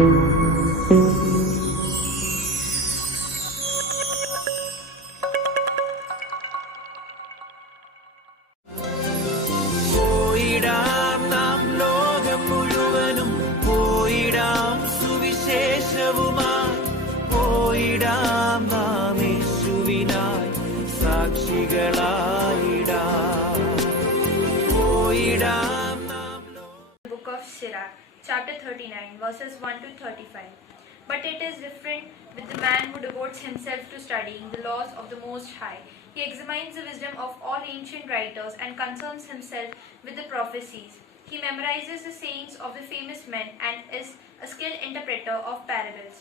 പോയിടാം നാം ലോകം മുഴുവനും പോയിടാം സുവിശേഷവുമായി പോയിടാം നാം യേശുവിനായി സാക്ഷികളായിടാം പോയിടാം നാം Book of Sirach, chapter 39, verses 1 to 35. But it is different with the man who devotes himself to studying the laws of the Most High. He examines the wisdom of all ancient writers and concerns himself with the prophecies. He memorizes the sayings of the famous men and is a skilled interpreter of parables.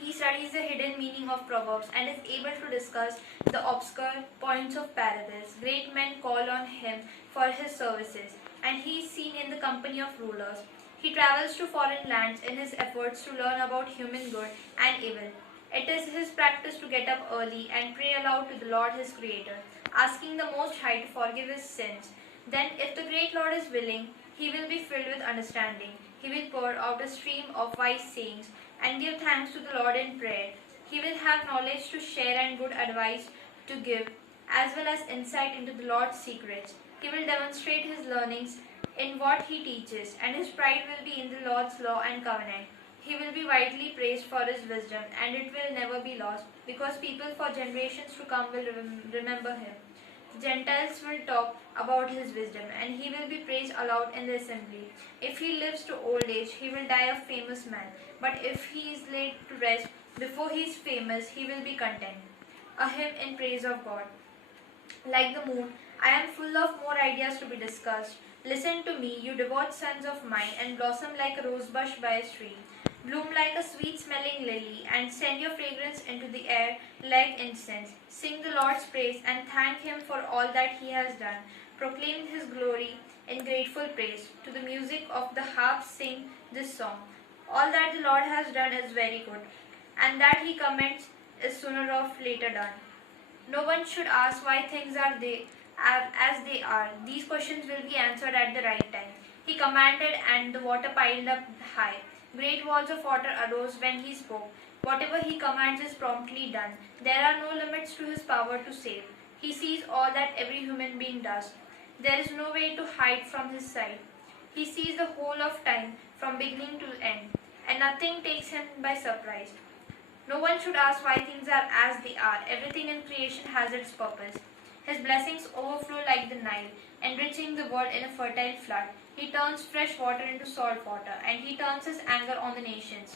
He studies the hidden meaning of proverbs and is able to discuss the obscure points of parables. Great men call on him for his services, and he is seen in the company of rulers. He travels to foreign lands in his efforts to learn about human good and evil. It is his practice to get up early and pray aloud to the Lord his Creator, asking the Most High to forgive his sins. Then, if the great Lord is willing, he will be filled with understanding. He will pour out a stream of wise sayings and give thanks to the Lord in prayer. He will have knowledge to share and good advice to give, as well as insight into the Lord's secrets. He will demonstrate his learnings in what he teaches, and his pride will be in the Lord's law and covenant. He will be widely praised for his wisdom, and it will never be lost, because people for generations to come will remember him. The Gentiles will talk about his wisdom, and he will be praised aloud in the assembly. If he lives to old age, he will die a famous man. But if he is laid to rest before he is famous, he will be content. A hymn in praise of God. Like the moon, I am full of more ideas to be discussed. Listen to me, you devout sons of mine, and blossom like a rosebush by a stream. Bloom like a sweet-smelling lily, and send your fragrance into the air like incense. Sing the Lord's praise and thank him for all that he has done. Proclaim his glory in grateful praise. To the music of the harp sing this song. All that the Lord has done is very good, and that he commends is sooner or later done. No one should ask why things are as they are. These questions will be answered at the right time. He commanded, and the water piled up high. Great walls of water arose when he spoke. Whatever he commands is promptly done. There are no limits to his power to save. He sees all that every human being does. There is no way to hide from his sight. He sees the whole of time from beginning to end, and nothing takes him by surprise. No one should ask why things are as they are. Everything in creation has its purpose. His blessings overflow like the Nile, enriching the world in a fertile flood. He turns fresh water into salt water, and he turns his anger on the nations.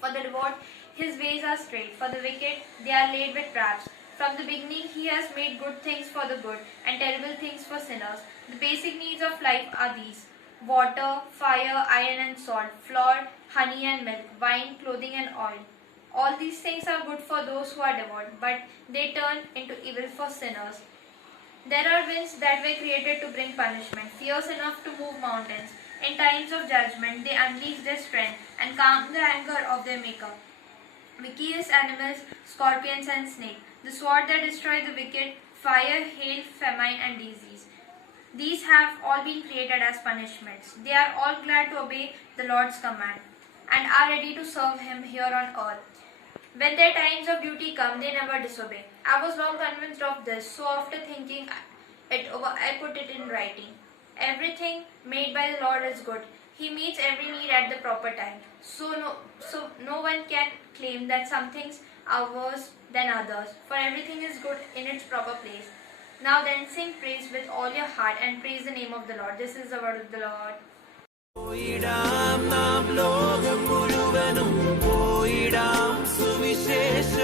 For the devout, his ways are straight. For the wicked, they are laid with traps. From the beginning, he has made good things for the good and terrible things for sinners. The basic needs of life are these: water, fire, iron and salt, flour, honey and milk, wine, clothing and oil. All these things are good for those who are devout, but they turn into evil for sinners. There are winds that were created to bring punishment, fierce enough to move mountains. In times of judgment, they unleash their strength and calm the anger of their maker. Wicked animals, scorpions and snakes, the sword that destroys the wicked, fire, hail, famine and disease. These have all been created as punishments. They are all glad to obey the Lord's command and are ready to serve him here on earth. When their times of duty come, they never disobey. I was long convinced of this, so after thinking it over, I put it in writing. Everything made by the Lord is good. He meets every need at the proper time. So no one can claim that some things are worse than others, for everything is good in its proper place. Now then, sing praise with all your heart and praise the name of the Lord. This is the word of the Lord. പോയിടാം നാം ലോകം മുഴുവനും പോയിടാം സുവിശേഷ